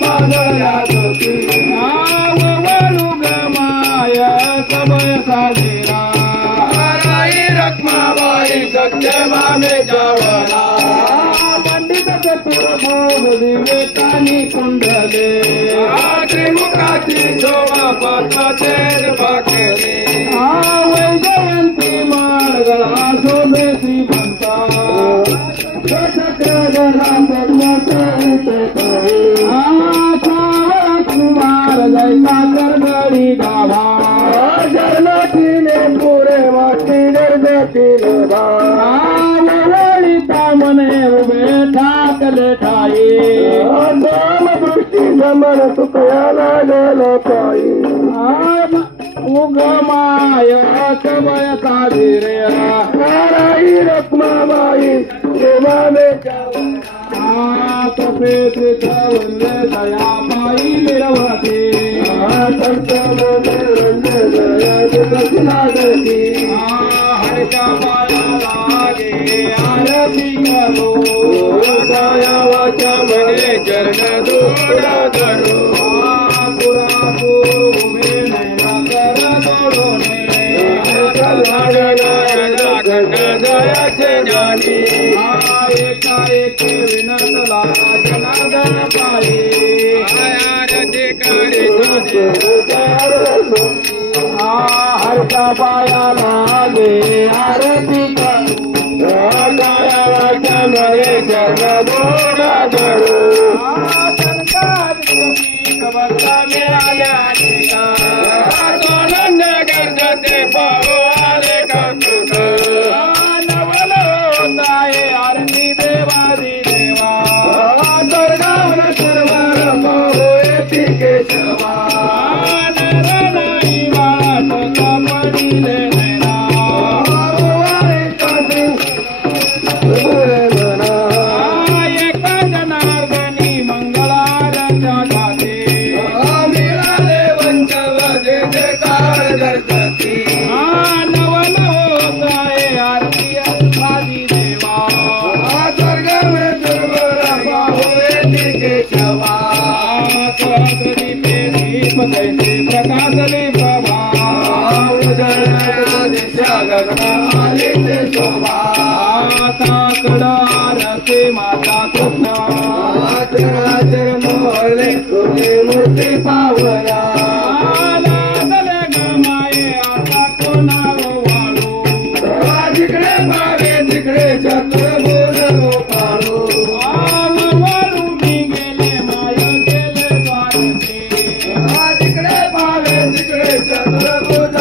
पाजळ्या ज्योती वळू ग माय सबय साजेरा राई रखमाबाई सत्य मामे जावरा पंडित चतुर्भुज विवेकानी कुंडले त्रिमुखाची शोभा पात्राचे भाकरे वैजयंती माळगळा शोभे श्रीमंता कुमार जैसा करगडी गाभा जन्मतीने पुरे वाटी निर्गतील ललिता मने उभे ठाकले ठाई दृष्टी जमन सुखयाला गेल पायी उगमाय सबय साजिरे राई रखमाबाई सेवामे तपेत वंदे दया पाई निरवती हरका पाया लागे आरती करो दया वाचा मने चरण दूरा करो पुरापुर जयाचे ज्ञानी एक विनतला जनार्दन पाये हरका पाया लागे आरती मरे जन बोला करो मिळाल्या सोनंद गरजते पाव आले कौतुक नवल होताये आरती देवादी देवा दुर्गावर सुरवर पाहो येती केशवा नरनाई वाटोता पडिले नैना एका जनार्दनी मंगळारत्या गाते मिळाले वंचव जे जयकार गरजती नवल होताये आरती आदी देवा स्वर्गवर दुर्वर पाहो येती केशवा स्वगदी दीप कैसे प्रकाशले प्रभा उदय दिशा गगनाले शोभा ताकडा रसे माता कृष्ण चराचर मोहले तुझे मूर्ती पावया लागले गमाये आता कोणाला वाळू जिकडे मागे तिकडे चतुर्भुज पाळू वाळू मी गेले माय गेले द्वारके जिकडे मागे तिकडे चतुर्भुज